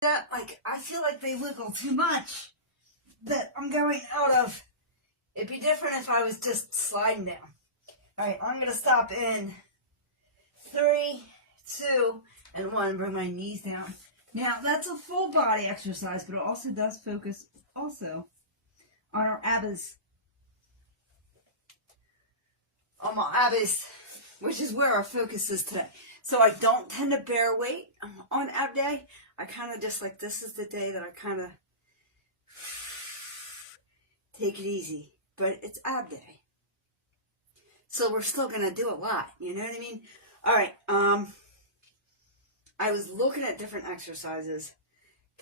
that, like, I feel like they wiggle too much that I'm going out of. It'd be different if I was just sliding down. All right, I'm going to stop in 3, 2, and 1, bring my knees down. Now, that's a full body exercise, but it also does focus also on our abs. On my abs, which is where our focus is today. So I don't tend to bear weight on ab day. I kind of just like, this is the day that I kind of take it easy. But it's ab day. So we're still going to do a lot. You know what I mean? All right. I was looking at different exercises.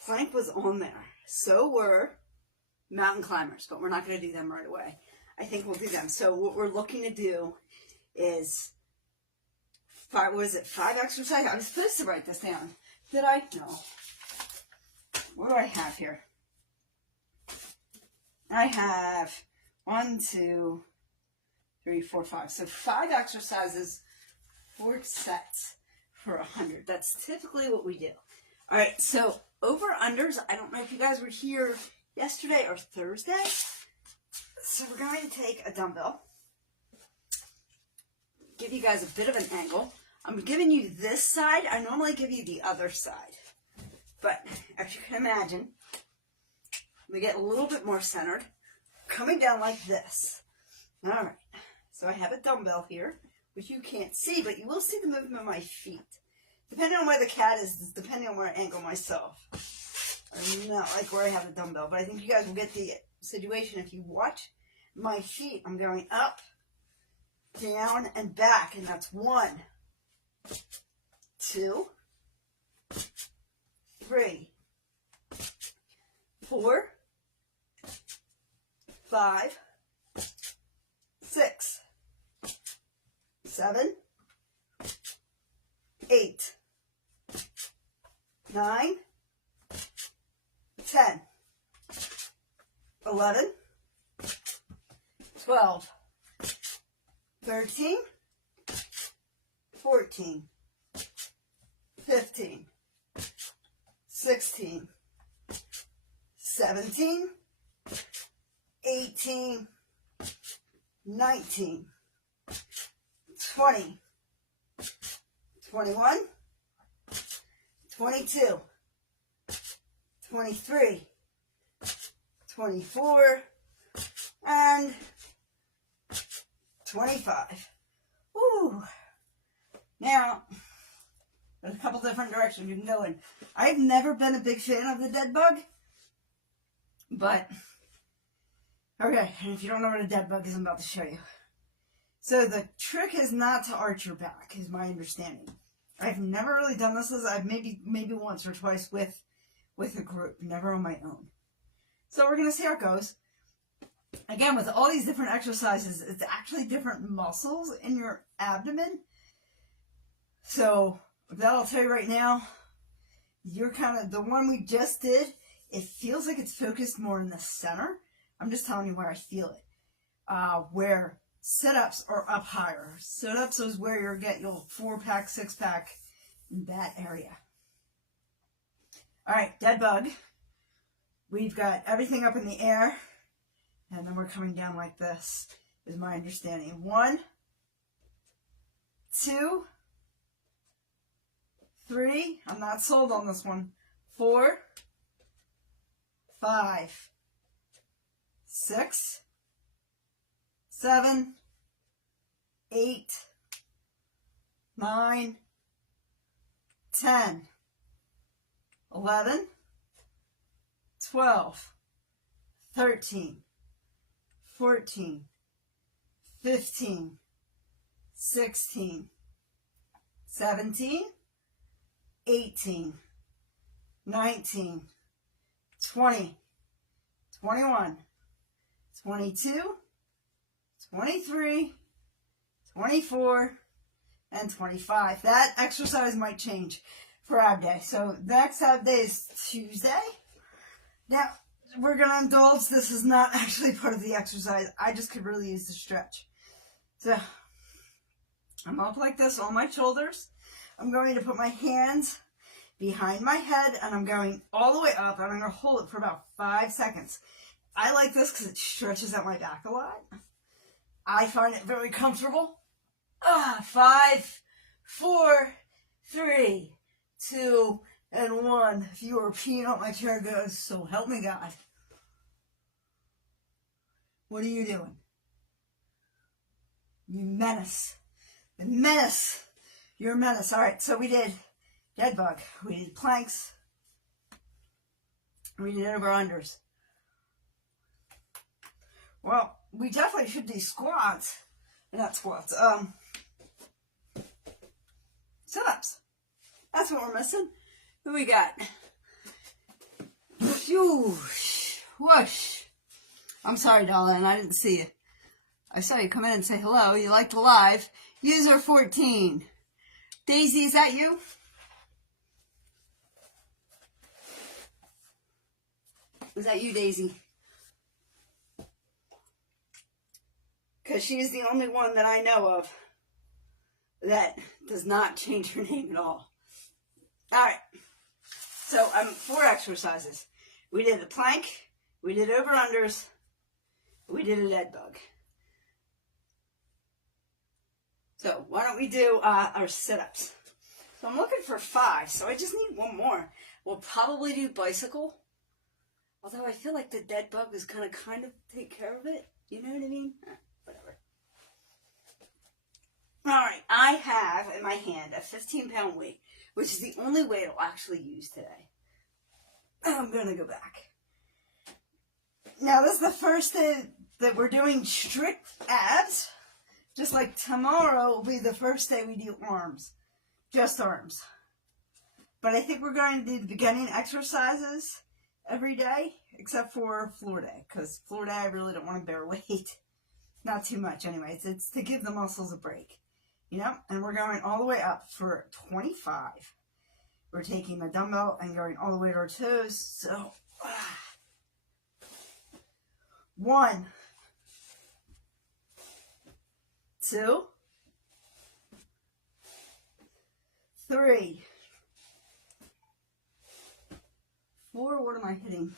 Plank was on there. So were mountain climbers. But we're not going to do them right away. I think we'll do them. So what we're looking to do is 5 exercises? I was supposed to write this down. Did I? No. What do I have here? I have 1, 2, 3, 4, 5. So 5 exercises, 4 sets for 100. That's typically what we do. All right. So over-unders. I don't know if you guys were here yesterday or Thursday. So we're going to take a dumbbell, give you guys a bit of an angle. I'm giving you this side. I normally give you the other side. But as you can imagine, we get a little bit more centered, coming down like this. All right. So I have a dumbbell here, which you can't see, but you will see the movement of my feet. Depending on where the cat is depending on where I angle myself. I'm not like where I have the dumbbell, but I think you guys will get the situation if you watch my feet. I'm going up, down, and back, and that's 1, 2, 3, 4, 5, 6, 7, 8, 9, 10, 11, 12, 13, 14, 15, 16, 17, 18, 19, 20, 21, 22, 23, 24, and 25. Woo! Now, there's a couple different directions you can go in. I've never been a big fan of the dead bug, but, okay, and if you don't know what a dead bug is, I'm about to show you. So the trick is not to arch your back, is my understanding. I've never really done this. I've maybe once or twice with a group, never on my own. So we're going to see how it goes. Again, with all these different exercises, it's actually different muscles in your abdomen. So that I'll tell you right now, you're kind of, the one we just did, it feels like it's focused more in the center. I'm just telling you where I feel it. Where sit-ups are up higher. Sit-ups is where you'll get your 4-pack, 6-pack in that area. All right, dead bug. We've got everything up in the air, and then we're coming down like this, is my understanding. 1, 2, 3, I'm not sold on this one, 4, 5, 6, 7, 8, 9, 10, 11, 12, 13, 14, 15, 16, 17, 18, 19, 20, 21, 22, 23, 24, and 25. That exercise might change for ab day. So next ab day is Tuesday. Now, we're going to indulge. This is not actually part of the exercise. I just could really use the stretch. So I'm up like this on my shoulders. I'm going to put my hands behind my head, and I'm going all the way up, and I'm going to hold it for about 5 seconds. I like this because it stretches out my back a lot. I find it very comfortable. 5, 4, 3, 2, and 1. If you are peeing out, my chair goes, so help me God. What are you doing? You menace. The menace. You're a menace. All right, so we did dead bug. We did planks. We did over-unders. Well, we definitely should do squats. Not squats. Sit-ups. That's what we're missing. Who we got? Whoosh. I'm sorry, darling. I didn't see you. I saw you come in and say hello. You liked the live. User 14. Daisy, is that you? Is that you, Daisy? Because she's the only one that I know of that does not change her name at all. Alright. So, 4 exercises. We did a plank. We did over-unders. We did a dead bug. So, why don't we do our sit-ups? So, I'm looking for 5, so I just need 1 more. We'll probably do bicycle. Although I feel like the dead bug is going to kind of take care of it. You know what I mean? Whatever. Alright, I have in my hand a 15-pound weight, which is the only weight I'll actually use today. I'm going to go back. Now, this is the first day that we're doing strict abs. Just like tomorrow will be the first day we do arms. Just arms. But I think we're going to do the beginning exercises every day, except for floor day. Because floor day, I really don't want to bear weight. Not too much anyways. It's to give the muscles a break. You know? And we're going all the way up for 25. We're taking the dumbbell and going all the way to our toes. So, 1, 2, 3, 4. What am I hitting?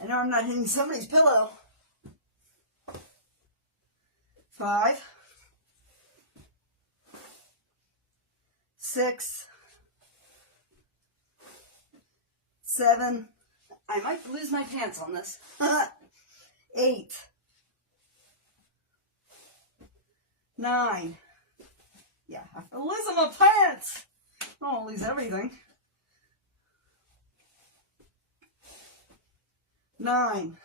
I know I'm not hitting somebody's pillow. 5, 6, 7. I might lose my pants on this. 8, 9. Yeah, I have to lose my pants. I don't want to lose everything. 9,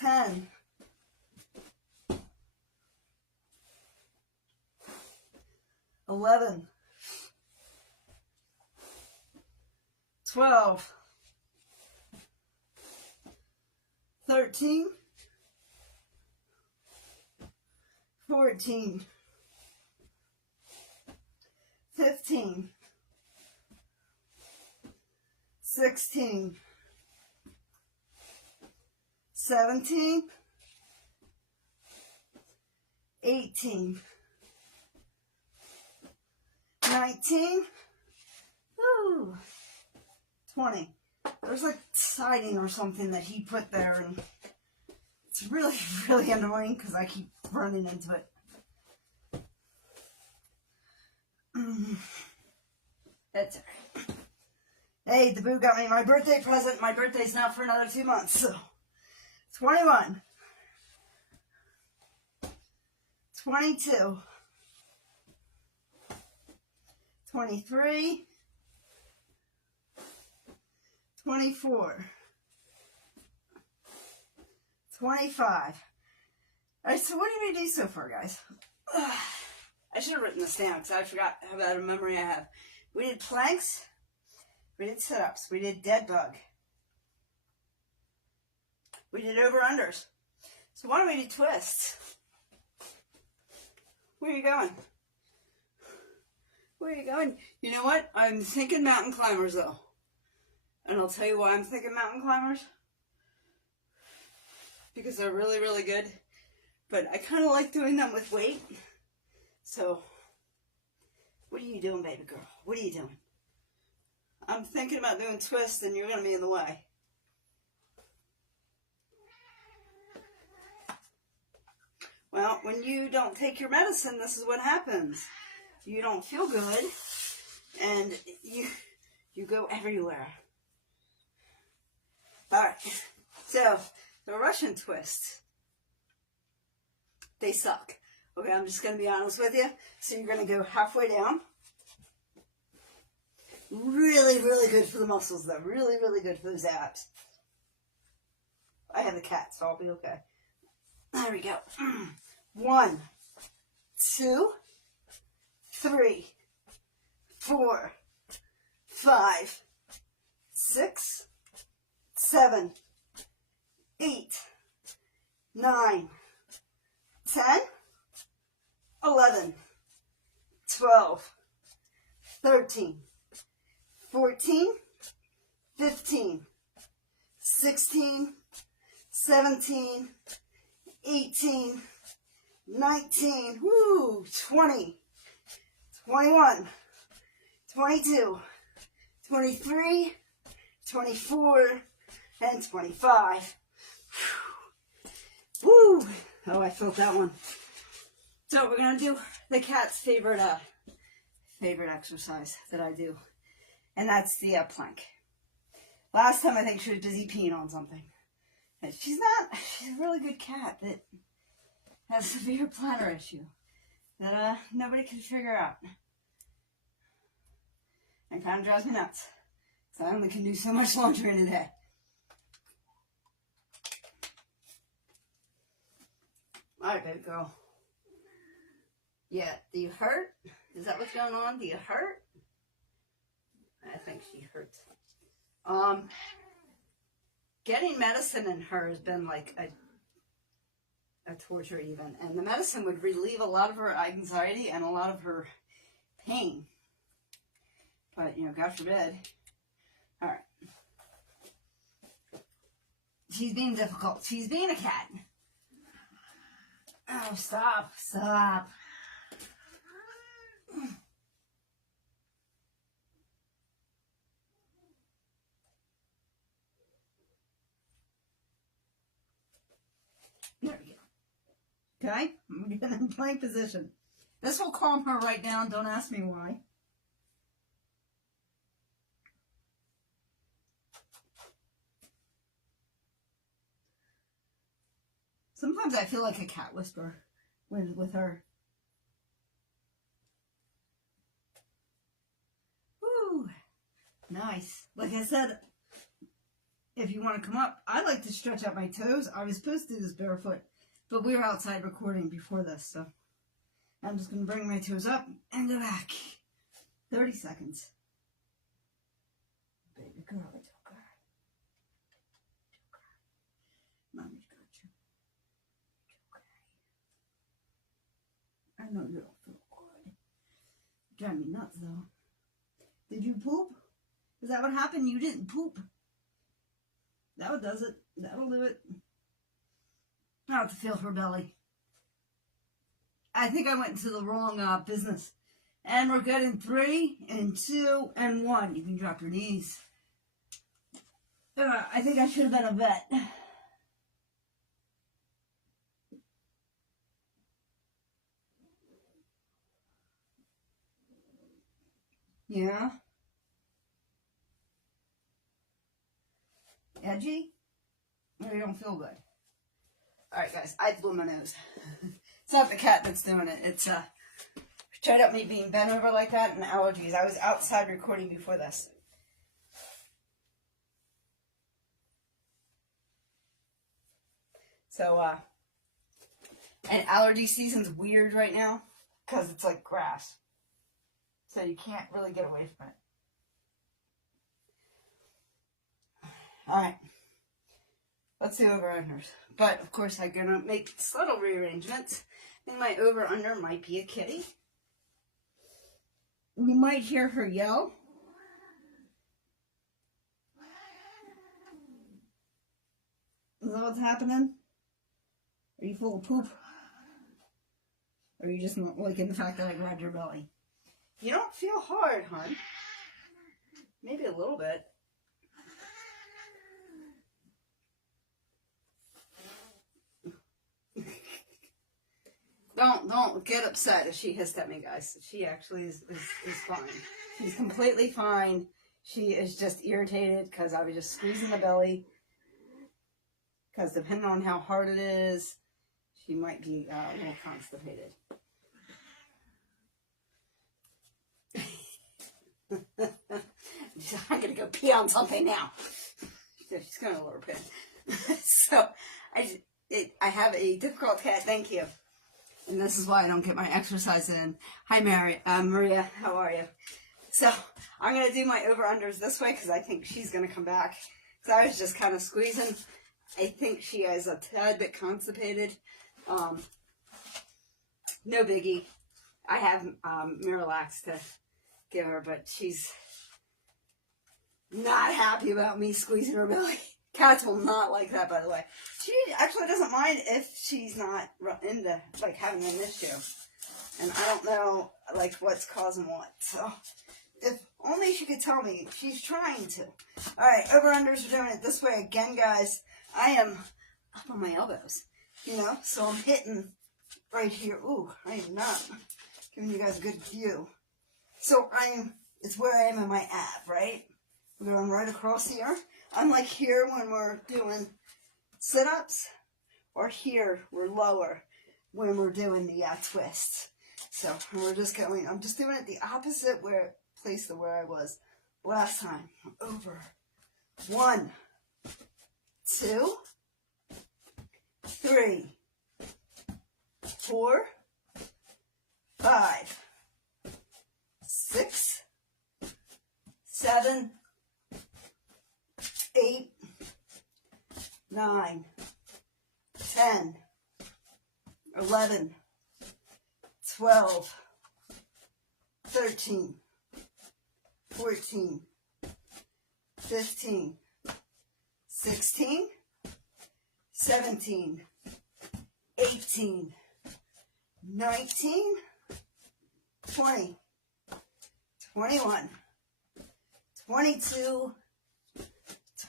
10, 11, 12, 13, 14, 15, 16, 17, 18, 19, 20. There's like siding or something that he put there, and it's really, really annoying because I keep running into it. That's all right. Hey, the boo got me my birthday present. My birthday's not for another 2 months, so 21, 22, 23, 24, 25. All right, so what did we do so far, guys? I should have written this down because I forgot how bad a memory I have. We did planks. We did sit-ups. We did dead bug. We did over-unders. So why don't we do twists? Where are you going? Where are you going? You know what? I'm thinking mountain climbers, though. And I'll tell you why I'm thinking mountain climbers. Because they're really, really good. But I kind of like doing them with weight. So What are you doing, baby girl? What are you doing? I'm thinking about doing twists and you're going to be in the way. Well, when you don't take your medicine, this is what happens. You don't feel good, and you go everywhere. All right, so the Russian twists, they suck. Okay, I'm just going to be honest with you. So you're going to go halfway down. Really, really good for the muscles, though. Really, really good for those abs. I have the cat, so I'll be okay. There we go. 1, 2, 3, 4, 5, 6, 7, 8, 9, 10, 11, 12, 13, 14, 15, 16, 17, 18, 19, 20, 21, 22, 23, 24, and 25. Woo! Oh, I felt that one. So we're going to do the cat's favorite exercise that I do. And that's the plank. Last time I think she was busy peeing on something. And she's a really good cat that has a severe bladder issue that nobody can figure out. And kind of drives me nuts. So I only can do so much laundry in a day. Alright, baby girl. Yeah, do you hurt? Is that what's going on? Do you hurt? I think she hurts. Getting medicine in her has been like a torture even. And the medicine would relieve a lot of her anxiety and a lot of her pain. But, God forbid. Alright. She's being difficult. She's being a cat. Oh, stop. Stop. There we go. Okay? I'm getting in plank position. This will calm her right down. Don't ask me why. Sometimes I feel like a cat whisperer with her. Woo! Nice. Like I said, if you want to come up, I like to stretch out my toes. I was supposed to do this barefoot, but we were outside recording before this, so I'm just going to bring my toes up and go back. 30 seconds. Baby girl, it's okay. Mommy's got you. It's okay. I know you don't feel good. Drive me nuts, though. Did you poop? Is that what happened? You didn't poop. That does it. That'll do it. I have to feel her belly. I think I went into the wrong business. And we're good in 3, and 2, and 1. You can drop your knees. I think I should have been a vet. Yeah? Edgy? Or you don't feel good? Alright guys, I blew my nose. It's not the cat that's doing it. It's straight up me being bent over like that and allergies. I was outside recording before this. So, and allergy season's weird right now because it's like grass. So you can't really get away from it. Alright. Let's do over-unders. But, of course, I'm going to make subtle rearrangements. I think my over-under might be a kitty. You might hear her yell. Is that what's happening? Are you full of poop? Or are you just not liking the fact that I grabbed your belly? You don't feel hard, hon. Maybe a little bit. Don't get upset if she hissed at me, guys. She actually is fine. She's completely fine. She is just irritated because I was just squeezing the belly. Because depending on how hard it is, she might be a little constipated. I'm going to go pee on something now. She's going to lower pin. So, I have a difficult cat, thank you. And this is why I don't get my exercise in. Hi, Maria, how are you? So, I'm going to do my over-unders this way because I think she's going to come back. So I was just kind of squeezing. I think she is a tad bit constipated. No biggie. I have Miralax to give her, but she's not happy about me squeezing her belly. Cats will not like that, by the way. She actually doesn't mind if she's not into, like, having an issue. And I don't know, like, what's causing what. So, if only she could tell me. She's trying to. Alright, over-unders are doing it this way again, guys. I am up on my elbows, you know? So I'm hitting right here. Ooh, I am not giving you guys a good view. So it's where I am in my ab, right? We're going right across here. I'm like here when we're doing sit-ups, or here we're lower when we're doing the twists. So we're just going, I'm just doing it the opposite place to where I was last time. Over. 1, 2, 3, 4, 5, 6, 7, 8, 9, 10, 11, 12, 13, 14, 15, 16, 17, 18, 19, 20, 21, 22,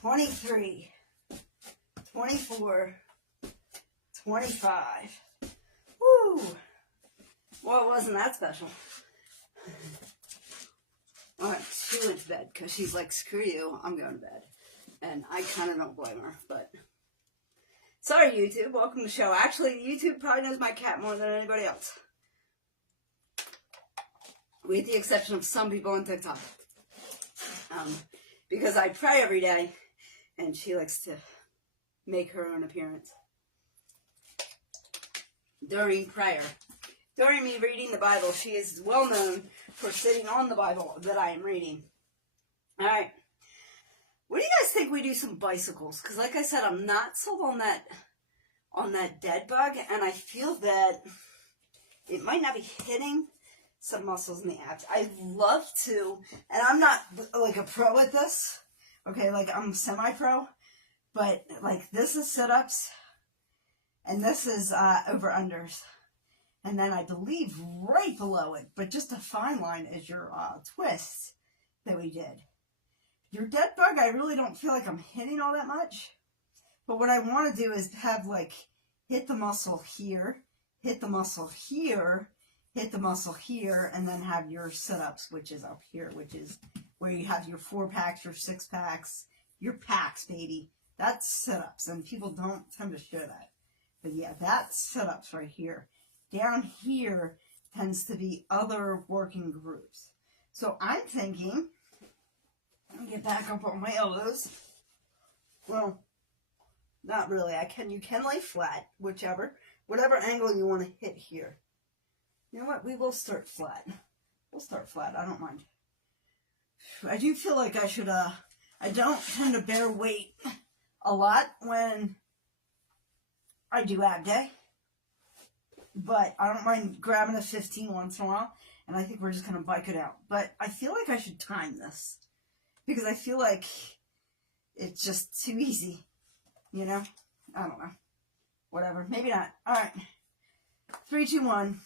23, 24, 25. Woo! Well, it wasn't that special. Alright, she went to bed because she's like, screw you, I'm going to bed. And I kind of don't blame her, but... Sorry, YouTube. Welcome to the show. Actually, YouTube probably knows my cat more than anybody else. With the exception of some people on TikTok. Because I pray every day, and she likes to make her own appearance. During prayer. During me reading the Bible, she is well known for sitting on the Bible that I am reading. Alright. What do you guys think we do some bicycles? Because like I said, I'm not sold on that dead bug, and I feel that it might not be hitting some muscles in the abs. I'd love to, and I'm not like a pro at this, okay, like I'm semi-pro, but like this is sit-ups, and this is over-unders. And then I believe right below it, but just a fine line, is your twists that we did. Your dead bug, I really don't feel like I'm hitting all that much. But what I want to do is have, like, hit the muscle here, hit the muscle here, hit the muscle here, and then have your sit-ups, which is up here, which is where you have your 4-packs, your 6-packs, your packs, baby. That's sit-ups, and people don't tend to show that. But yeah, that's sit-ups right here. Down here tends to be other working groups. So I'm thinking, let me get back up on my elbows. Well, not really. You can lay flat, whatever angle you want to hit here. You know what? We will start flat. We'll start flat. I don't mind. I do feel like I should, I don't tend to bear weight a lot when I do ab day. But I don't mind grabbing a 15 once in a while. And I think we're just going to bike it out. But I feel like I should time this. Because I feel like it's just too easy. You know? I don't know. Whatever. Maybe not. Alright. 3, 2, 1.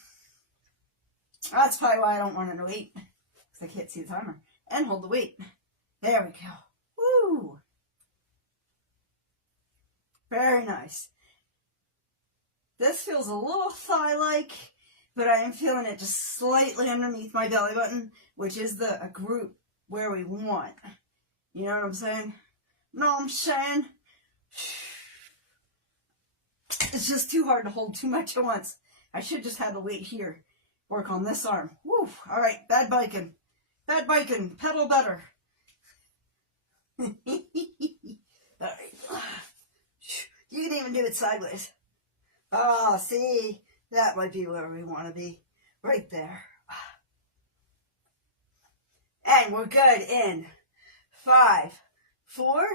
That's probably why I don't want to wait. because I can't see the timer. And hold the weight. There we go. Woo! Very nice. This feels a little thigh-like, but I am feeling it just slightly underneath my belly button, which is a group where we want. You know what I'm saying? Know what I'm saying? It's just too hard to hold too much at once. I should just have the weight here. Work on this arm. Woo! All right, bad biking. Bad biking. Pedal better. All right. You can even do it sideways. Oh, see? That might be where we want to be. Right there. And we're good in 5, 4,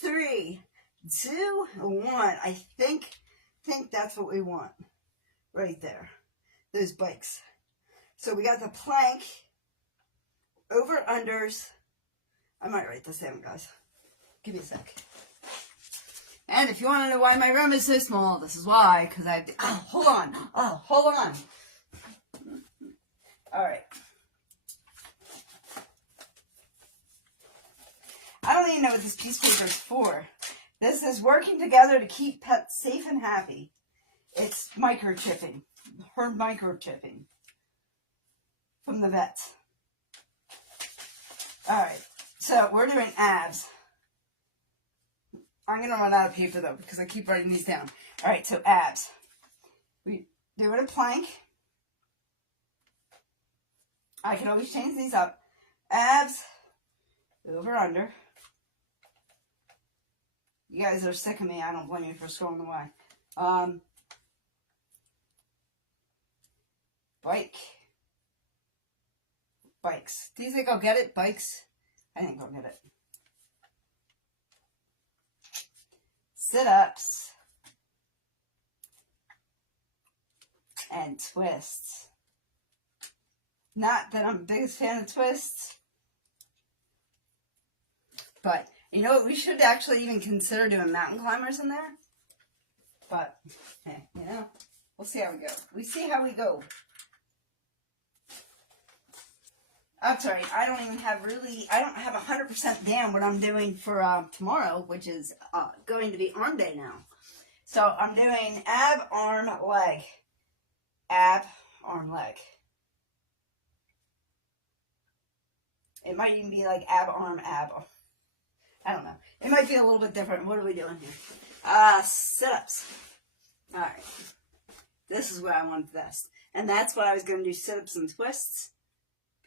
3, 2, 1. I think that's what we want. Right there. Those bikes. So we got the plank, over unders. I might write this down, guys. Give me a sec. And if you want to know why my room is so small, this is why. Because hold on. Oh, hold on. All right. I don't even know what this piece of paper is for. This is working together to keep pets safe and happy. It's microchipping. Her microchipping. From the vet. Alright. So, we're doing abs. I'm going to run out of paper, though, because I keep writing these down. Alright, so abs. We do it in plank. I can always change these up. Abs. Over, under. You guys are sick of me. I don't blame you for scrolling away. Bike. Bikes. Do you think I'll get it? Bikes? I think I'll get it. Sit-ups. And twists. Not that I'm the biggest fan of twists. But, you know what? We should actually even consider doing mountain climbers in there. But, hey, you know, we'll see how we go. We see how we go. I'm sorry, I don't have 100% down what I'm doing for tomorrow, which is going to be arm day now. So I'm doing ab, arm, leg. Ab, arm, leg. It might even be like ab, arm, ab. I don't know. It might be a little bit different. What are we doing here? Sit-ups. All right. This is where I want the best. And that's why I was going to do sit-ups and twists.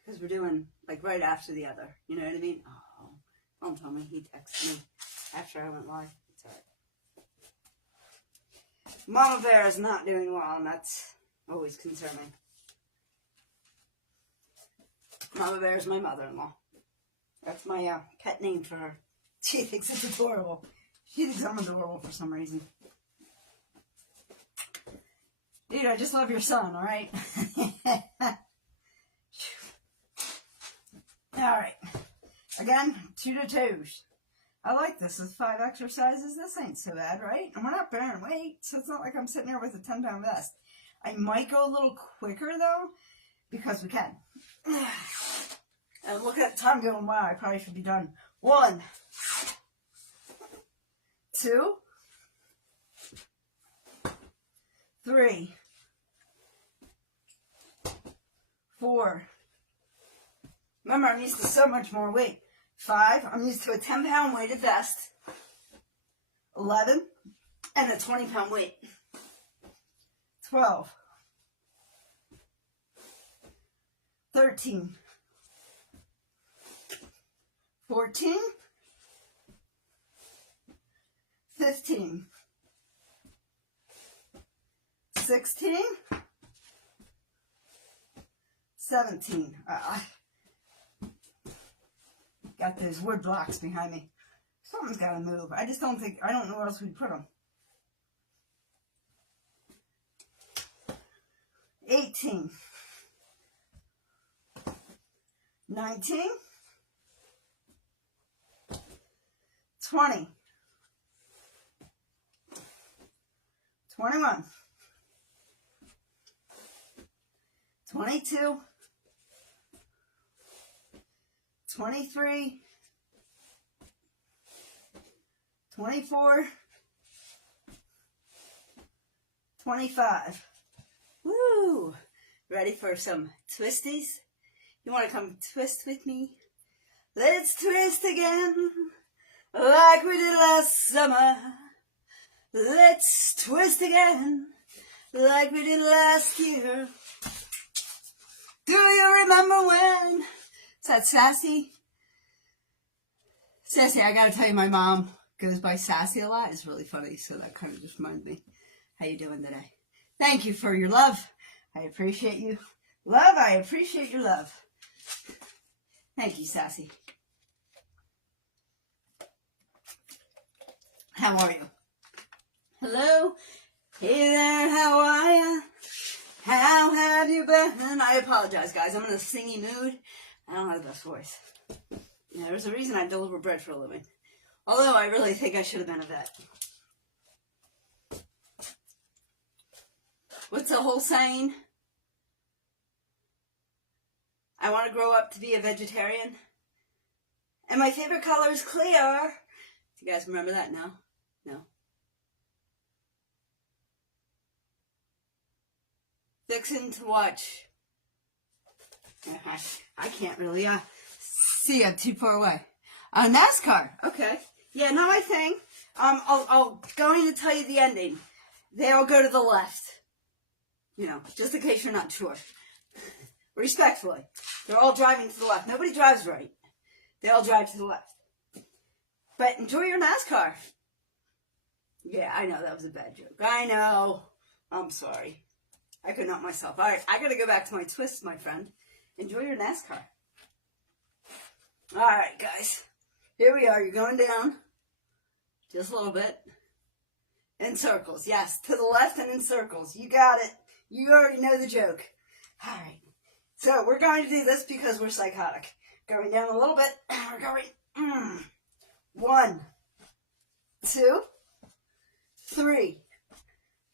Because we're doing, like, right after the other. You know what I mean? Oh, don't tell me. He texted me after I went live. It's all right. Mama Bear is not doing well, and that's always concerning. Mama Bear is my mother-in-law. That's my pet name for her. She thinks it's adorable. She thinks I'm adorable for some reason. Dude, I just love your son, alright? Alright. Again, 2 to 2s. I like this. It's 5 exercises. This ain't so bad, right? And we're not bearing weight, so it's not like I'm sitting here with a 10-pound vest. I might go a little quicker, though, because we can. And look at the time going, wow, I probably should be done. 1, 2, 3, 4. Remember, I'm used to so much more weight. 5, I'm used to a 10-pound weighted vest. 11, and a 20-pound weight. 12, 13, 14, 15, 16, 17. Got those wood blocks behind me. Something's got to move. I don't know where else we'd put them. 18, 19, 20, 21, 22, 23, 24, 25. Woo! Ready for some twisties? You want to come twist with me? Let's twist again, like we did last summer. Let's twist again, like we did last year. Do you remember when? Is that Sassy? Sassy, I gotta tell you, my mom goes by Sassy a lot. It's really funny, so that kind of just reminded me. How you doing today? Thank you for your love. I appreciate you. Love, I appreciate your love. Thank you, Sassy. How are you? Hello? Hey there, how are you? How have you been? I apologize, guys. I'm in a singy mood. I don't have the best voice. Yeah, there's a reason I deliver bread for a living. Although I really think I should have been a vet. What's the whole saying? I want to grow up to be a vegetarian. And my favorite color is clear. Do you guys remember that now? No. Fixing to watch. I can't really see it too far away. NASCAR. Okay. Yeah, not my thing. I'll going to tell you the ending. They all go to the left. You know, just in case you're not sure. Respectfully. They're all driving to the left. Nobody drives right. They all drive to the left. But enjoy your NASCAR. Yeah, I know that was a bad joke. I know. I'm sorry. I couldn't help myself. All right, I got to go back to my twists, my friend. Enjoy your NASCAR. All right, guys. Here we are. You're going down. Just a little bit. In circles. Yes, to the left and in circles. You got it. You already know the joke. All right. So we're going to do this because we're psychotic. Going down a little bit. We're going 1, 2, 3,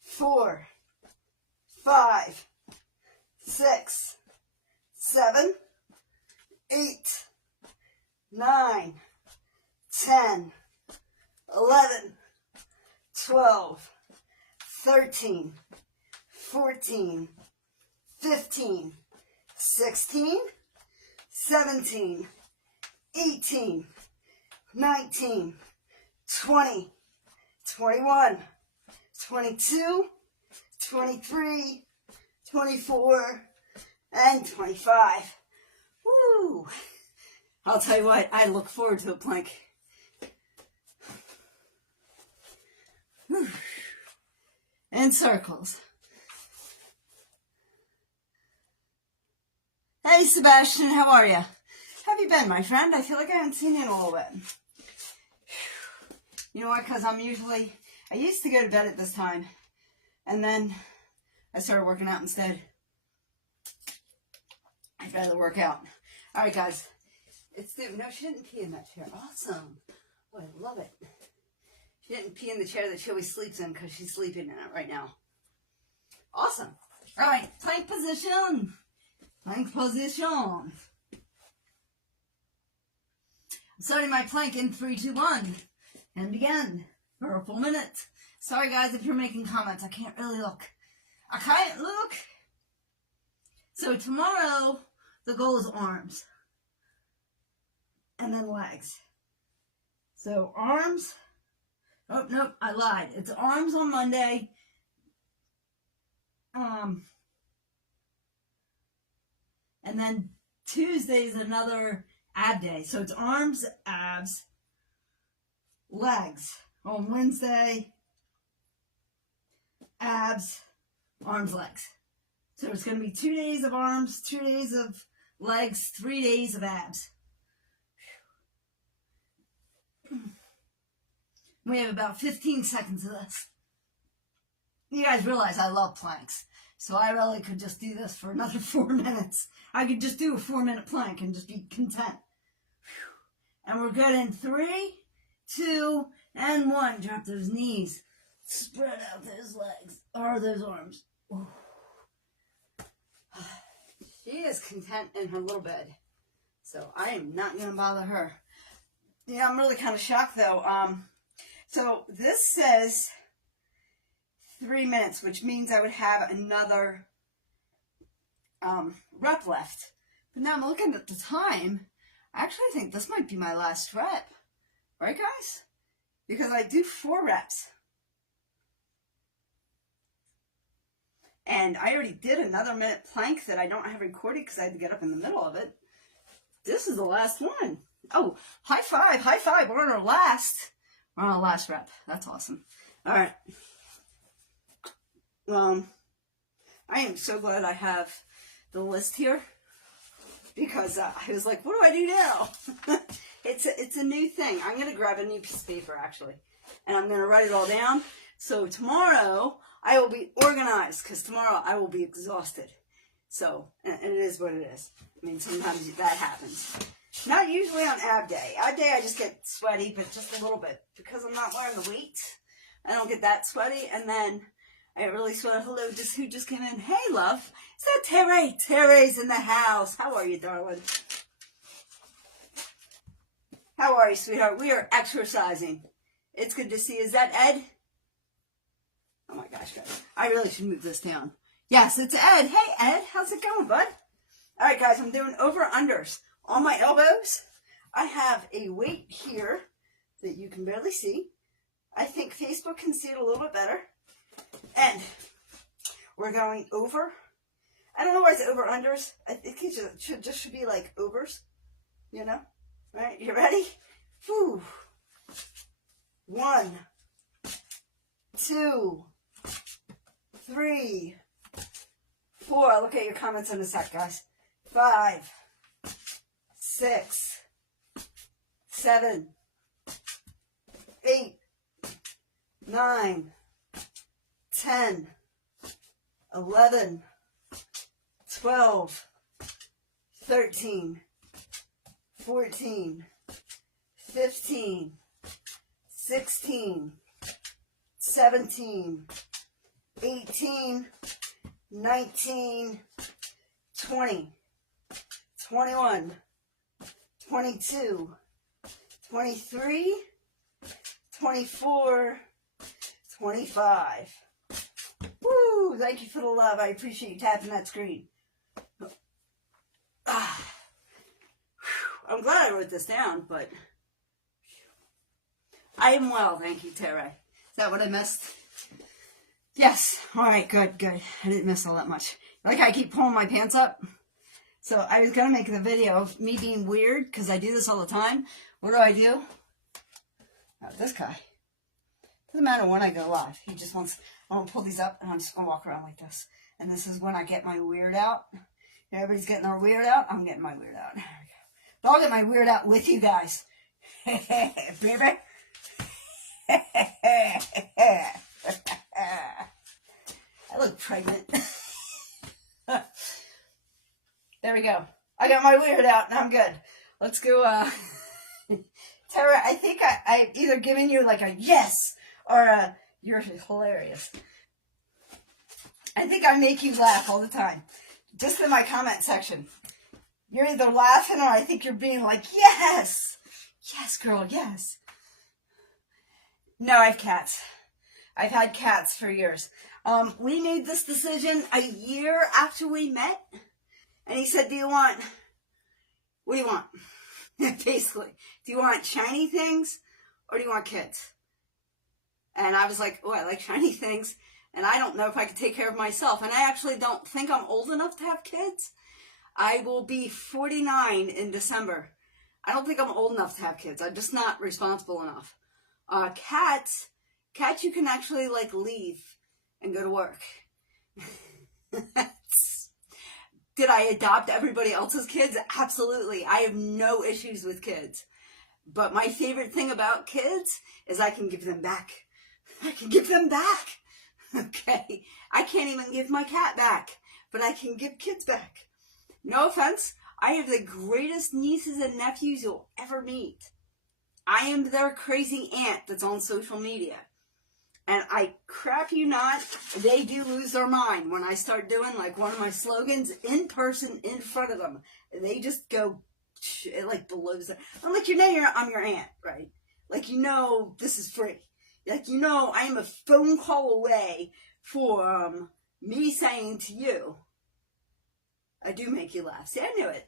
4, 5, 6, 7, 8, 9, 10, 11, 12, 13, 14, 15, 16, 17, 18, 19, 20, 21, 22, 23, 24, and 25. Woo! I'll tell you what, I look forward to a plank. In circles. Hey Sebastian, how are you? How have you been, my friend? I feel like I haven't seen you in a little bit. You know what, because I used to go to bed at this time, and then I started working out instead. I'd rather work out. All right, guys. It's due. No, she didn't pee in that chair. Awesome. Oh, I love it. She didn't pee in the chair that she always sleeps in because she's sleeping in it right now. Awesome. All right, plank position. Plank position. I'm starting my plank in 3, 2, 1. And begin for a full minute. Sorry, guys, if you're making comments. I can't really look. I can't look. So tomorrow, the goal is arms. And then legs. So arms. Oh, nope, I lied. It's arms on Monday. And then Tuesday is another ab day. So it's arms, abs, legs. On Wednesday, abs, arms, legs. So it's going to be 2 days of arms, 2 days of legs, 3 days of abs. We have about 15 seconds of this. You guys realize I love planks. So I really could just do this for another 4 minutes. I could just do a 4-minute plank and just be content. And we're good in 3, 2, and 1. Drop those knees. Spread out those legs. Or those arms. She is content in her little bed. So I am not going to bother her. Yeah, I'm really kind of shocked though. So this says 3 minutes, which means I would have another rep left. But now I'm looking at the time. I actually think this might be my last rep. Right, guys? Because I do 4 reps. And I already did another minute plank that I don't have recorded because I had to get up in the middle of it. This is the last one. Oh, high five, high five. We're on our last rep. That's awesome. All right. I am so glad I have the list here because I was like, what do I do now? It's a new thing. I'm going to grab a new piece of paper actually, and I'm going to write it all down. So tomorrow I will be organized because tomorrow I will be exhausted. So, and it is what it is. I mean, sometimes that happens. Not usually on ab day. Ab day I just get sweaty, but just a little bit. Because I'm not wearing the weights, I don't get that sweaty. And then I get really sweaty. Hello, who just came in? Hey, love. Is that Terry? Terry's in the house. How are you, darling? How are you, sweetheart? We are exercising. It's good to see you. Is that Ed? Oh my gosh, guys. I really should move this down. Yes, it's Ed. Hey, Ed. How's it going, bud? All right, guys. I'm doing over-unders. On my elbows, I have a weight here that you can barely see. I think Facebook can see it a little bit better. And we're going over. I don't know why it's over-unders. I think it should be like overs, you know? All right, you ready? Whew. 1, 2, 3, 4. I'll look at your comments in a sec, guys. 5, 6, 7, 8, 9, 10, 11, 12, 13, 14, 15, 16, 17, 18, 19, 20, 21, 22, 23, 24, 25. Woo! Thank you for the love. I appreciate you tapping that screen. I'm glad I wrote this down, but I am well, thank you, Terry. Is that what I missed? Yes. All right, good, good. I didn't miss all that much. Like I keep pulling my pants up. So I was going to make the video of me being weird because I do this all the time. What do? Oh, this guy. Doesn't matter when I go live. He just wants, I'm going to pull these up and I'm just going to walk around like this. And this is when I get my weird out. Everybody's getting their weird out. I'm getting my weird out. There we go. But I'll get my weird out with you guys. Baby. I look pregnant. There we go. I got my weird out and I'm good. Let's go. Tara, I think I've either given you like a yes or a you're hilarious. I think I make you laugh all the time. Just in my comment section. You're either laughing or I think you're being like, yes. Yes, girl, yes. No, I have cats. I've had cats for years. We made this decision a year after we met. And he said, what do you want? Basically, do you want shiny things or do you want kids? And I was like, oh, I like shiny things. And I don't know if I could take care of myself. And I actually don't think I'm old enough to have kids. I will be 49 in December. I don't think I'm old enough to have kids. I'm just not responsible enough. Cats, you can actually like leave and go to work. Did I adopt everybody else's kids? Absolutely. I have no issues with kids. But my favorite thing about kids is I can give them back. I can give them back. Okay. I can't even give my cat back, but I can give kids back. No offense. I have the greatest nieces and nephews you'll ever meet. I am their crazy aunt that's on social media. And I crap you not, they do lose their mind when I start doing like one of my slogans in person in front of them. They just go it like blows it. I'm like, I'm your aunt, right? Like, this is free. Like, I am a phone call away from me saying to you, I do make you laugh. See, I knew it.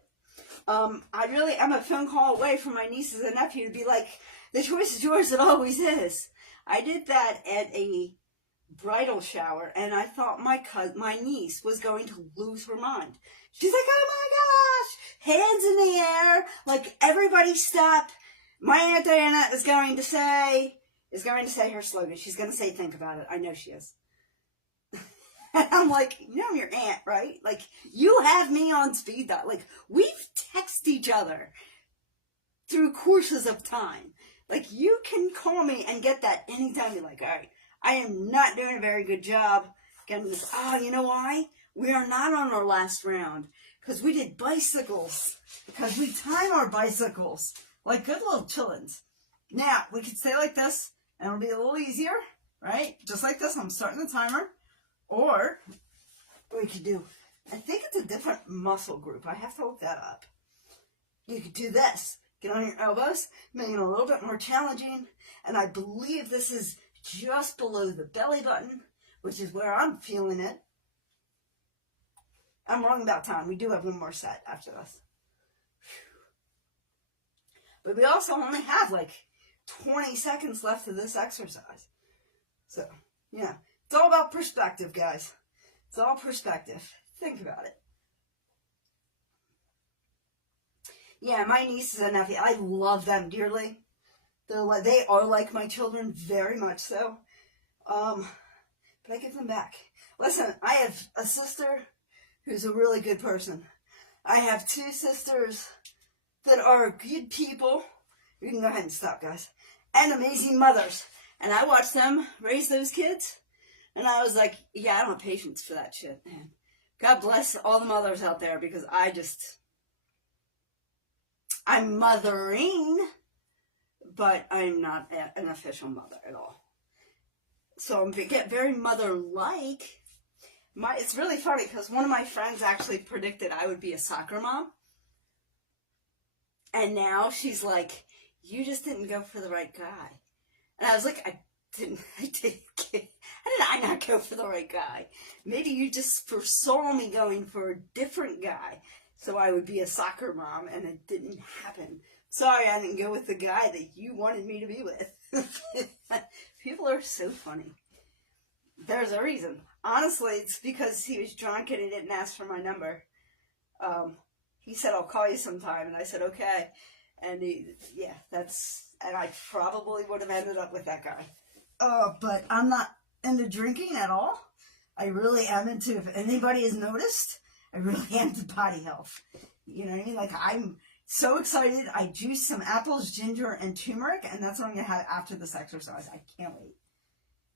I'm a phone call away from my nieces and nephew to be like, the choice is yours, it always is. I did that at a bridal shower, and I thought my niece was going to lose her mind. She's like, oh my gosh, hands in the air, like everybody stop. My Aunt Diana is going to say her slogan. She's going to say, think about it. I know she is. And I'm like, I'm your aunt, right? Like, you have me on speed dial. Like, we've texted each other through courses of time. Like, you can call me and get that anytime you're like, all right, I am not doing a very good job getting this. Oh, you know why? We are not on our last round. Because we did bicycles. Because we time our bicycles. Like good little chillins. Now, we could stay like this, and it'll be a little easier, right? Just like this, I'm starting the timer. Or, we could do, I think it's a different muscle group. I have to look that up. You could do this. Get on your elbows, make it a little bit more challenging. And I believe this is just below the belly button, which is where I'm feeling it. I'm wrong about time. We do have one more set after this. But we also only have like 20 seconds left of this exercise. So, yeah. It's all about perspective, guys. It's all perspective. Think about it. Yeah, my nieces and nephew, I love them dearly. They are like my children, very much so. But I give them back. Listen, I have a sister who's a really good person. I have two sisters that are good people. You can go ahead and stop, guys. And amazing mothers. And I watched them raise those kids. And I was like, yeah, I don't have patience for that shit, man. God bless all the mothers out there, because I'm mothering, but I'm not an official mother at all. So I get very mother-like. It's really funny, because one of my friends actually predicted I would be a soccer mom. And now she's like, you just didn't go for the right guy. And I was like, how did I not go for the right guy? Maybe you just foresaw me going for a different guy, so I would be a soccer mom, and it didn't happen. Sorry, I didn't go with the guy that you wanted me to be with. People are so funny. There's a reason. Honestly, it's because he was drunk and he didn't ask for my number. He said, I'll call you sometime, and I said, okay. And and I probably would have ended up with that guy. But I'm not into drinking at all. I really am into, if anybody has noticed, I really am into body health. You know what I mean? Like, I'm so excited. I juiced some apples, ginger, and turmeric, and that's what I'm going to have after this exercise. I can't wait.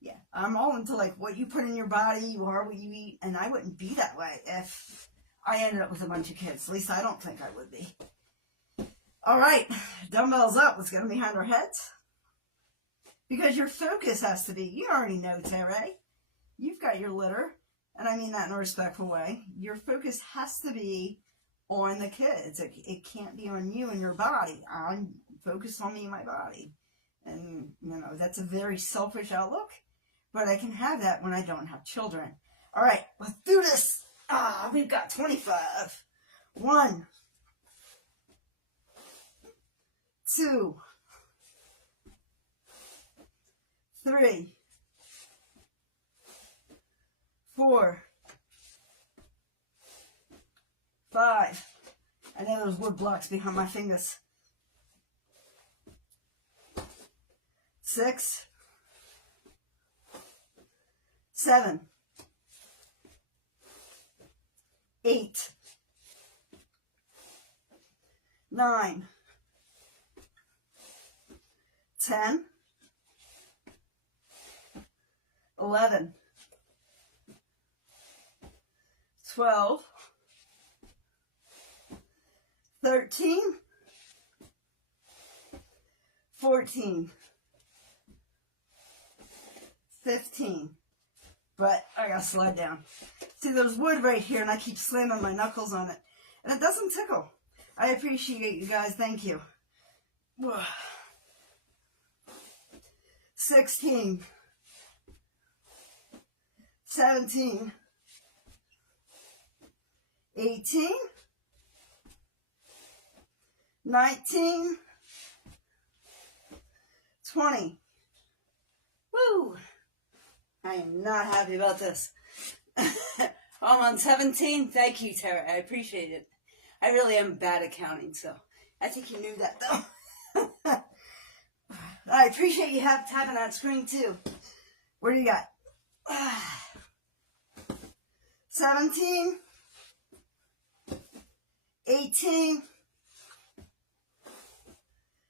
Yeah, I'm all into, like, what you put in your body, you are what you eat, and I wouldn't be that way if I ended up with a bunch of kids. At least I don't think I would be. All right, dumbbells up. Let's get them behind our heads. Because your focus has to be, you already know, Terry. You've got your litter, and I mean that in a respectful way. Your focus has to be on the kids. It can't be on you and your body. I'm focused on me and my body. And, that's a very selfish outlook, but I can have that when I don't have children. All right, let's do this. We've got 25. 1, 2, 3, 4, 5. I know there's wood blocks behind my fingers. 6, 7, 8, 9, 10, 11, 12, 13, 14, 15. But I gotta slide down. See, there's wood right here, and I keep slamming my knuckles on it. And it doesn't tickle. I appreciate you guys. Thank you. 16, 17, 18, 19, 20. Woo! I am not happy about this. I'm on 17. Thank you, Tara. I appreciate it. I really am bad at counting, so I think you knew that, though. I appreciate you tapping that screen, too. What do you got? 17, 18,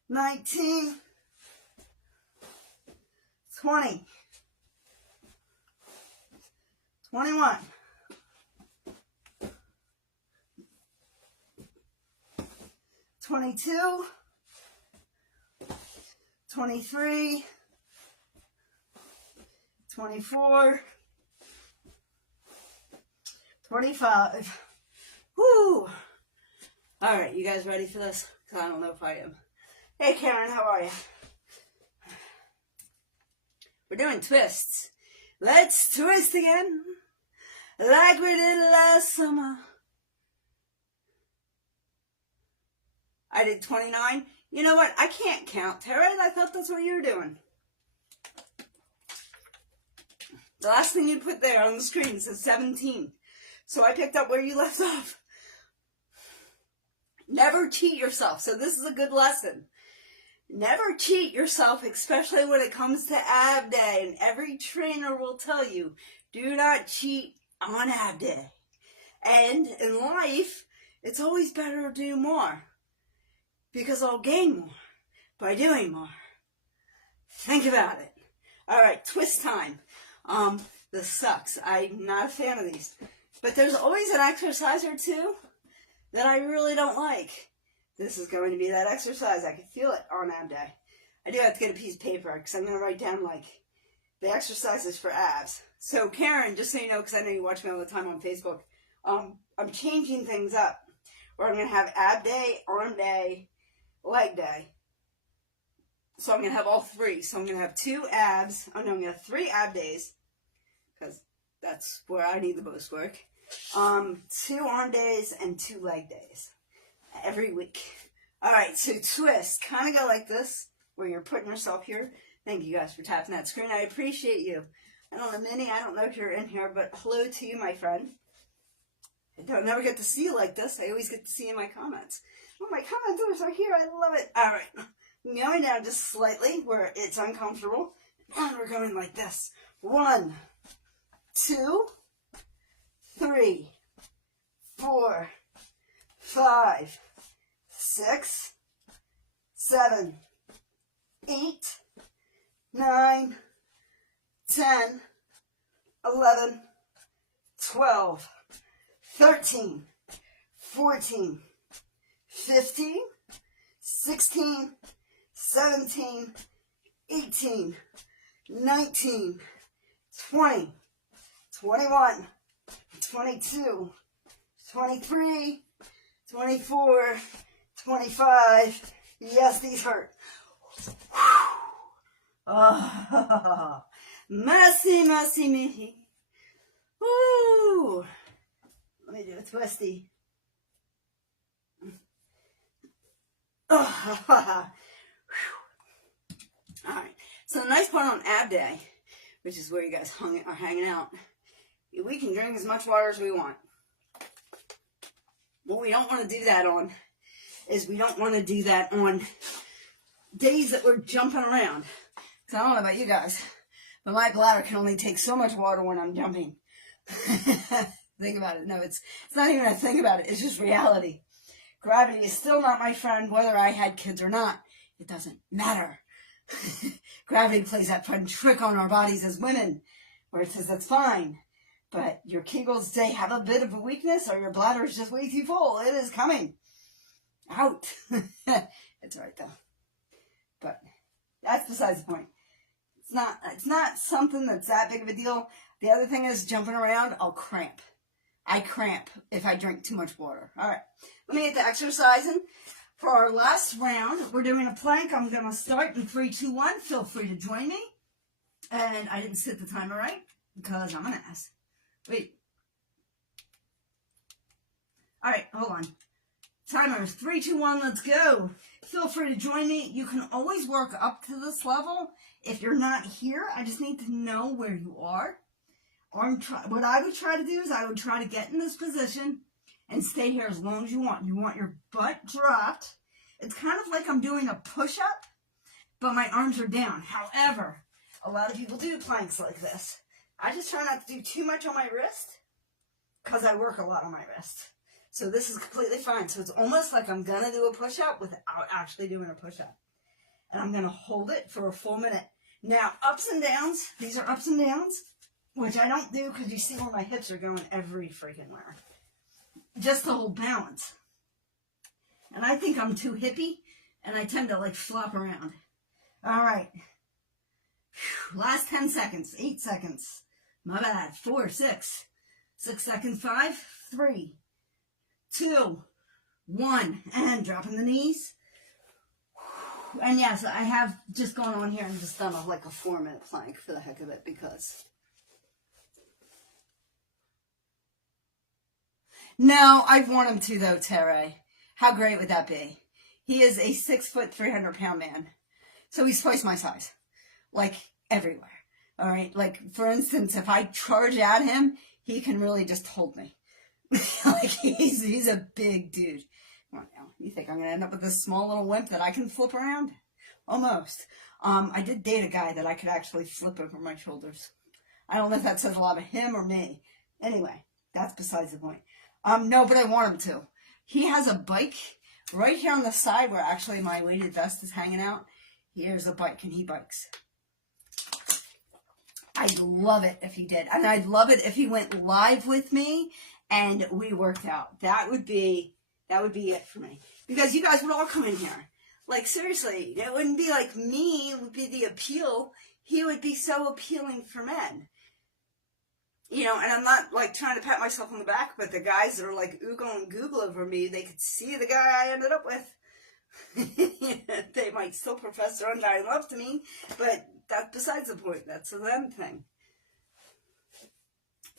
19, 20, 21, 22, 23, 24, 25. Woo! All right, you guys ready for this? Because I don't know if I am. Hey, Karen, how are you? We're doing twists. Let's twist again, like we did last summer. I did 29. You know what? I can't count, Tara. I thought that's what you were doing. The last thing you put there on the screen says 17. So I picked up where you left off. Never cheat yourself. So this is a good lesson. Never cheat yourself, especially when it comes to ab day. And every trainer will tell you, do not cheat on ab day. And in life, it's always better to do more. Because I'll gain more by doing more. Think about it. All right, twist time. This sucks. I'm not a fan of these. But there's always an exercise or two that I really don't like. This is going to be that exercise. I can feel it on ab day. I do have to get a piece of paper because I'm going to write down, like, the exercises for abs. So, Karen, just so you know, because I know you watch me all the time on Facebook, I'm changing things up. Where I'm going to have ab day, arm day, leg day. So I'm going to have all three. So I'm going to have 2 abs. Oh, no, I'm going to have 3 ab days. Because that's where I need the most work. 2 arm days and 2 leg days. Every week. Alright, so twist. Kind of go like this. Where you're putting yourself here. Thank you guys for tapping that screen. I appreciate you. I don't know, Minnie, I don't know if you're in here. But hello to you, my friend. I don't never get to see you like this. I always get to see you in my comments. Oh, my commenters are here. I love it. All right. I'm going down just slightly where it's uncomfortable. And we're going like this. 1, 2, 3, 4, 5, 6, 7, 8, 9, 10, 11, 12, 13, 14, 15, 16, 17, 18, 19, 20, 21, 22, 23, 24, 25. Yes, these hurt. Oh, mercy, mercy me. Woo. Let me do a twisty. Oh, all right. So the nice part on ab day, which is where you guys are hanging out, we can drink as much water as we want. What we don't want to do that on is we don't want to do that on days that we're jumping around. Because I don't know about you guys, but my bladder can only take so much water when I'm jumping. Think about it. No, it's not even a think about it. It's just reality. Gravity is still not my friend, whether I had kids or not. It doesn't matter. Gravity plays that fun trick on our bodies as women, where it says that's fine. But your Kegels, they have a bit of a weakness, or your bladder is just way too full. It is coming out. It's all right, though. But that's besides the point. It's not something that's that big of a deal. The other thing is jumping around, I'll cramp. I cramp if I drink too much water. All right, let me get to exercising. For our last round, we're doing a plank. I'm going to start in 3, 2, 1. Feel free to join me. And I didn't set the timer right because I'm an ass. Wait. All right, hold on. Timer, 3, 2, 1, let's go. Feel free to join me. You can always work up to this level. If you're not here, I just need to know where you are. What I would try to do is I would try to get in this position and stay here as long as you want. You want your butt dropped. It's kind of like I'm doing a push-up, but my arms are down. However, a lot of people do planks like this. I just try not to do too much on my wrist because I work a lot on my wrist. So this is completely fine. So it's almost like I'm going to do a push-up without actually doing a push-up. And I'm going to hold it for a full minute. Now, ups and downs. These are ups and downs, which I don't do because you see where my hips are going every freaking where. Just to hold balance. And I think I'm too hippie, and I tend to like flop around. All right. Last 10 seconds. 8 seconds. My bad. 4, 6. 6 seconds. 5, 3, 2, 1. And dropping the knees. And yes, I have just gone on here and just done like a 4-minute plank for the heck of it because... No, I want him to though, Terry. How great would that be? He is a 6 foot, 300-pound man. So he's twice my size. Like, everywhere. All right? Like, for instance, if I charge at him, he can really just hold me. Like, he's a big dude. Well, you think I'm going to end up with this small little wimp that I can flip around? Almost. I did date a guy that I could actually flip over my shoulders. I don't know if that says a lot of him or me. Anyway, that's besides the point. No, but I want him to. He has a bike right here on the side where actually my weighted vest is hanging out. Here's a bike, and he bikes. I'd love it if he did. And I'd love it if he went live with me and we worked out. That would be it for me. Because you guys would all come in here. Like, seriously, it wouldn't be like me would be the appeal. He would be so appealing for men. You know, and I'm not, like, trying to pat myself on the back, but the guys that are, like, oogle and google over me, they could see the guy I ended up with. They might still profess their undying love to me, but that's besides the point. That's a them thing.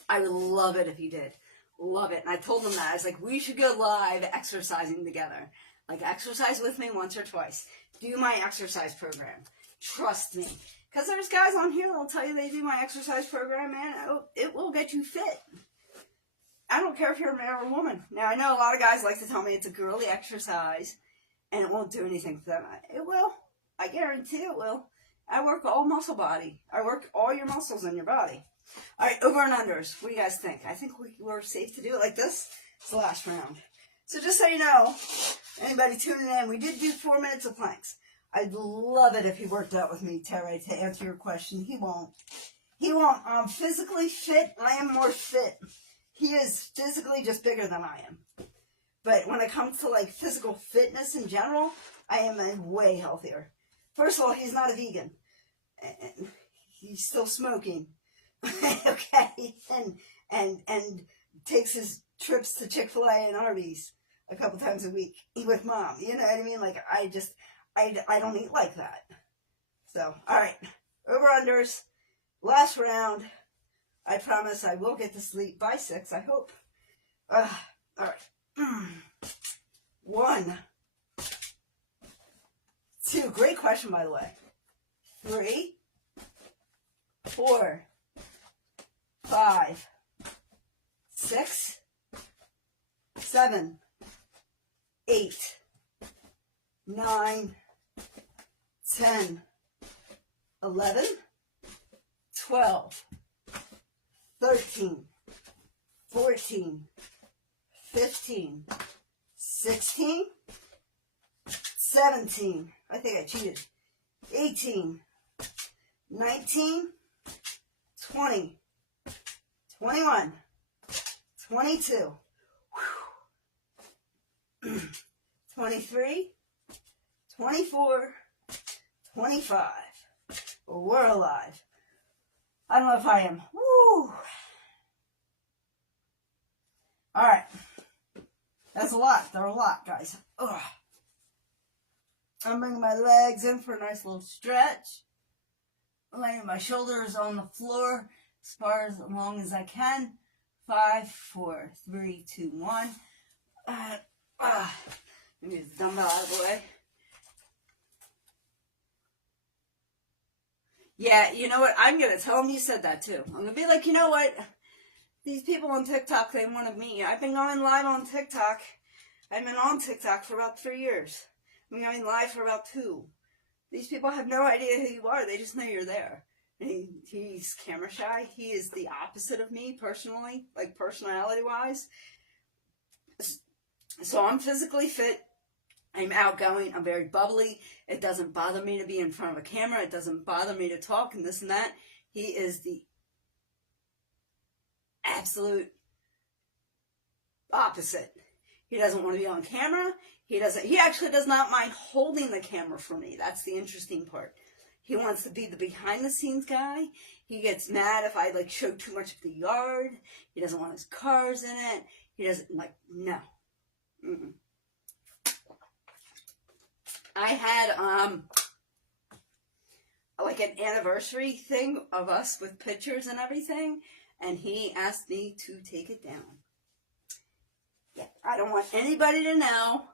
I would love it if he did. Love it. And I told him that. I was like, we should go live exercising together. Like, exercise with me once or twice. Do my exercise program. Trust me. Because there's guys on here that will tell you they do my exercise program, man. It will get you fit. I don't care if you're a man or a woman. Now, I know a lot of guys like to tell me it's a girly exercise and it won't do anything for them. It will. I guarantee it will. I work all muscle body. I work all your muscles in your body. All right, over and unders. What do you guys think? I think we're safe to do it like this. It's the last round. So just so you know, anybody tuning in, we did do 4 minutes of planks. I'd love it if he worked out with me, Terry, to answer your question. He won't. He won't. I'm physically fit. I am more fit. He is physically just bigger than I am. But when it comes to, like, physical fitness in general, I am way healthier. First of all, he's not a vegan. And he's still smoking. Okay? And takes his trips to Chick-fil-A and Arby's a couple times a week with Mom. You know what I mean? Like, I don't eat like that. So, all right. Over-unders. Last round. I promise I will get to sleep by 6, I hope. All right. 1, 2. Great question, by the way. 3, 4, 5, 6, 7, 8, 9, 10, 11, 12, 13, 14, 15, 16, 17, I think I cheated, 18, 19, 20, 21, 22, 23, 24, 25. We're alive. I don't know if I am. Woo! Alright. That's a lot. They're a lot, guys. Ugh. I'm bringing my legs in for a nice little stretch. Laying my shoulders on the floor as far as long as I can. 5, 4, 3, 2, 1. Let me get the dumbbell out of the way. Yeah, you know what? I'm going to tell them you said that too. I'm going to be like, you know what? These people on TikTok, they wanted me. I've been going live on TikTok. I've been on TikTok for about 3 years. I've been going live for about 2. These people have no idea who you are. They just know you're there. And he's camera shy. He is the opposite of me personally, like personality-wise. So I'm physically fit. I'm outgoing. I'm very bubbly. It doesn't bother me to be in front of a camera. It doesn't bother me to talk and this and that. He is the absolute opposite. He doesn't want to be on camera. He actually does not mind holding the camera for me. That's the interesting part. He wants to be the behind the scenes guy. He gets mad if I like show too much of the yard. He doesn't want his cars in it. He doesn't no. Mm-mm. I had like an anniversary thing of us with pictures and everything, and he asked me to take it down. Yeah, I don't want anybody to know.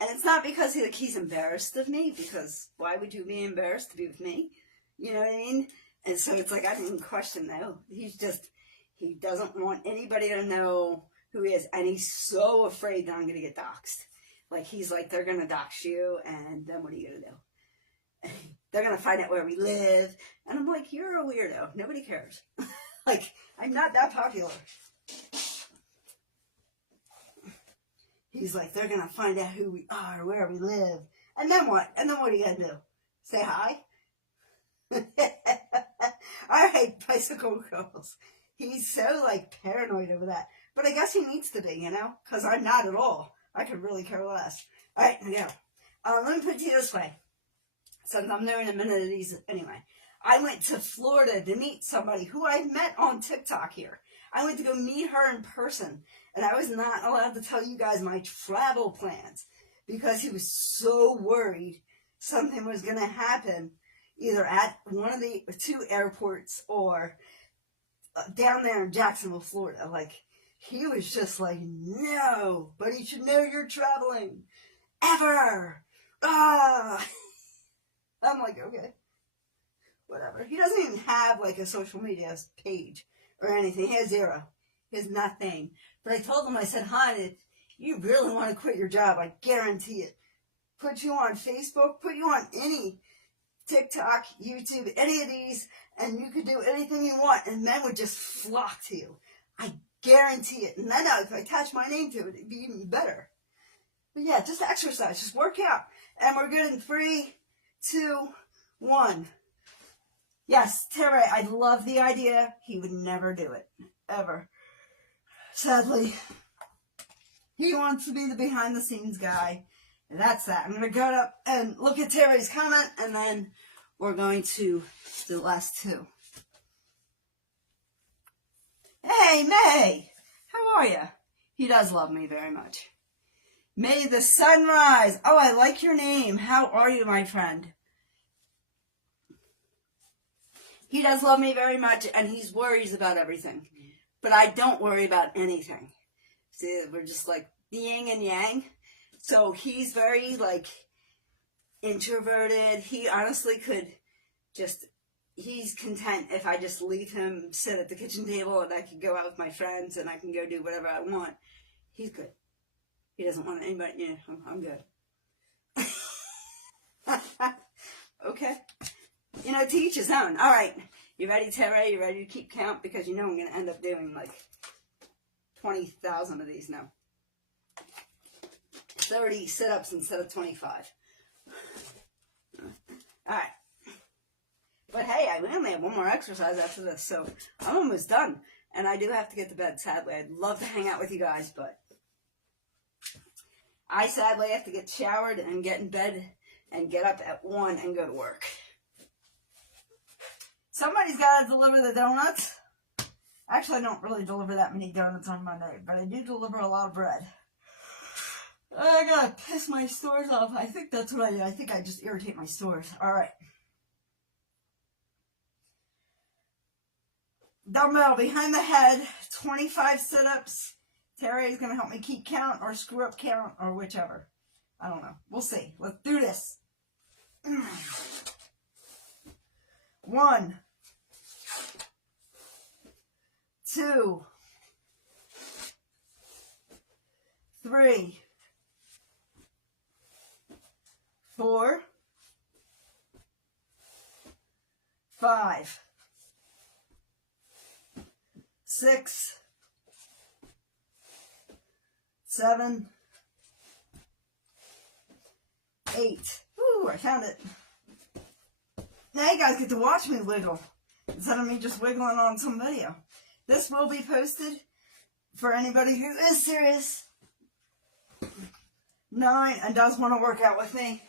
And it's not because he's embarrassed of me, because why would you be embarrassed to be with me? You know what I mean? And so it's like, I didn't question that. He doesn't want anybody to know who he is. And he's so afraid that I'm going to get doxxed. Like, he's like, they're going to dox you, and then what are you going to do? They're going to find out where we live. And I'm like, you're a weirdo. Nobody cares. Like, I'm not that popular. He's like, they're going to find out who we are, where we live. And then what? And then what are you going to do? Say hi? All right, bicycle girls. He's so, like, paranoid over that. But I guess he needs to be, you know? Because I'm not at all. I could really care less. All right, now. Let me put it this way. Since I'm doing a minute of these anyway. I went to Florida to meet somebody who I met on TikTok here. I went to go meet her in person. And I was not allowed to tell you guys my travel plans because he was so worried something was going to happen either at one of the 2 airports or down there in Jacksonville, Florida. Like, he was just like, no, but you should know you're traveling. Ever. Ah. I'm like, okay. Whatever. He doesn't even have, like, a social media page or anything. He has 0. He has nothing. But I told him, I said, hon, if you really want to quit your job, I guarantee it. Put you on Facebook, put you on any TikTok, YouTube, any of these, and you could do anything you want, and men would just flock to you. I guarantee it. And then if I attach my name to it, it'd be even better. But yeah, just exercise, just work out. And we're good in 3, 2, 1. Yes, Terry, I love the idea. He would never do it. Ever. Sadly, he wants to be the behind-the-scenes guy, and that's that. I'm going to go up and look at Terry's comment, and then we're going to do the last 2. Hey, May! How are you? He does love me very much. May the sun rise. Oh, I like your name. How are you, my friend? He does love me very much, and he worries about everything. But I don't worry about anything. See, we're just like yin and yang. So he's very, like, introverted. He honestly could just, he's content if I just leave him sit at the kitchen table and I can go out with my friends and I can go do whatever I want. He's good. He doesn't want anybody, yeah, I'm good. Okay. You know, to each his own. All right. You ready, Terry? You ready to keep count? Because you know I'm going to end up doing like 20,000 of these now. 30 sit-ups instead of 25. All right. But hey, we only have one more exercise after this, so I'm almost done. And I do have to get to bed, sadly. I'd love to hang out with you guys, but I sadly have to get showered and get in bed and get up at 1 and go to work. Somebody's got to deliver the donuts. Actually, I don't really deliver that many donuts on Monday, but I do deliver a lot of bread. I gotta piss my stores off. I think that's what I do. I think I just irritate my stores. Alright. Dumbbell behind the head, 25 sit-ups. Terry is going to help me keep count or screw up count or whichever. I don't know. We'll see. Let's do this. 1, 2, 3, 4, 5, 6, 7, 8. Ooh, I found it. Now you guys get to watch me wiggle instead of me just wiggling on some video. This will be posted for anybody who is serious. 9, and does want to work out with me.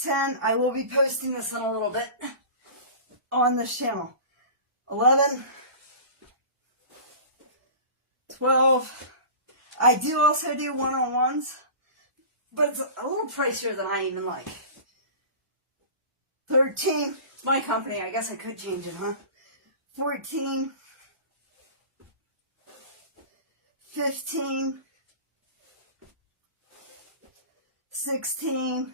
10, I will be posting this in a little bit on this channel. 11, 12, I do also do one-on-ones, but it's a little pricier than I even like. 13, it's my company, I guess I could change it, huh? 14, 15, 16,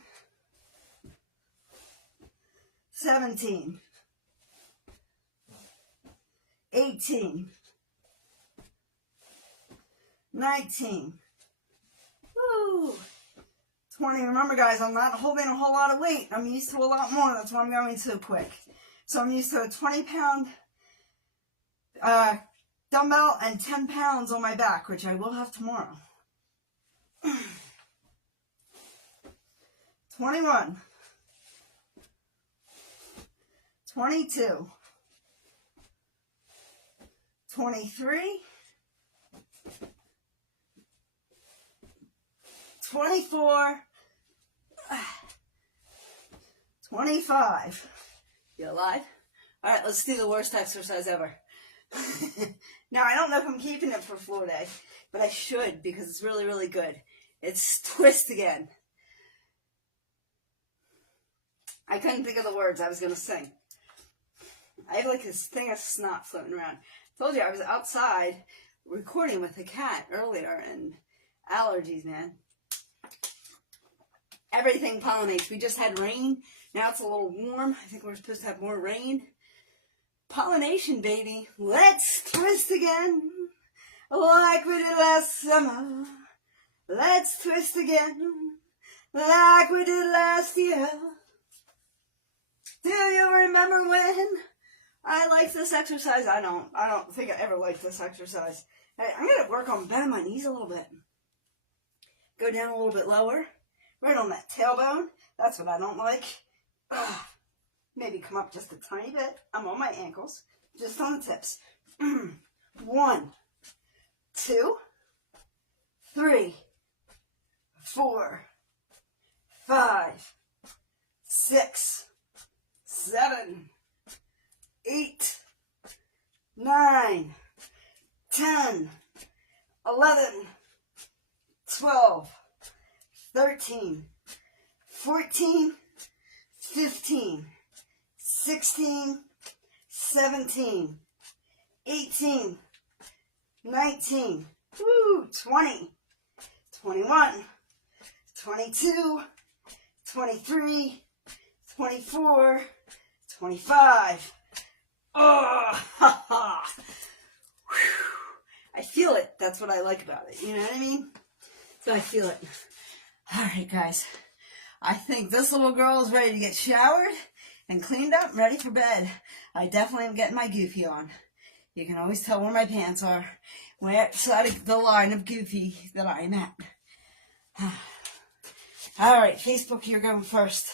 17, 18, 19, woo, 20. Remember guys, I'm not holding a whole lot of weight. I'm used to a lot more. That's why I'm going so quick. So I'm used to a 20-pound dumbbell and 10 pounds on my back, which I will have tomorrow. 21, 22, 23, 24, 25. You alive? Alright, let's do the worst exercise ever. Now, I don't know if I'm keeping it for floor day, but I should because it's really, really good. It's twist again. I couldn't think of the words I was going to sing. I have like this thing of snot floating around. I told you I was outside recording with the cat earlier, and allergies, man. Everything pollinates. We just had rain. Now it's a little warm. I think we're supposed to have more rain. Pollination, baby. Let's twist again like we did last summer. Let's twist again like we did last year. Do you remember when I liked this exercise? I don't think I ever liked this exercise. Hey, I'm going to work on bending my knees a little bit. Go down a little bit lower. Right on that tailbone. That's what I don't like. Ugh. Maybe come up just a tiny bit. I'm on my ankles. Just on the tips. 1, 2, 3, 4, 5, 6, 7, 8, 9, 10, 11, 12, 13, 14, 15, 16, 17, 18, 19, 20, 21, 22, 23, 24, 25. Oh, ha, ha. I feel it. That's what I like about it. You know what I mean? So I feel it. All right, guys. I think this little girl is ready to get showered and cleaned up, ready for bed. I definitely am getting my Goofy on. You can always tell where my pants are, where side of the line of Goofy that I'm at. All right, Facebook, you're going first.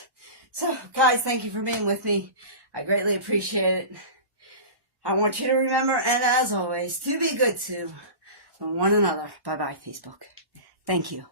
So, guys, thank you for being with me. I greatly appreciate it. I want you to remember, and as always, to be good to one another. Bye-bye, Facebook. Thank you.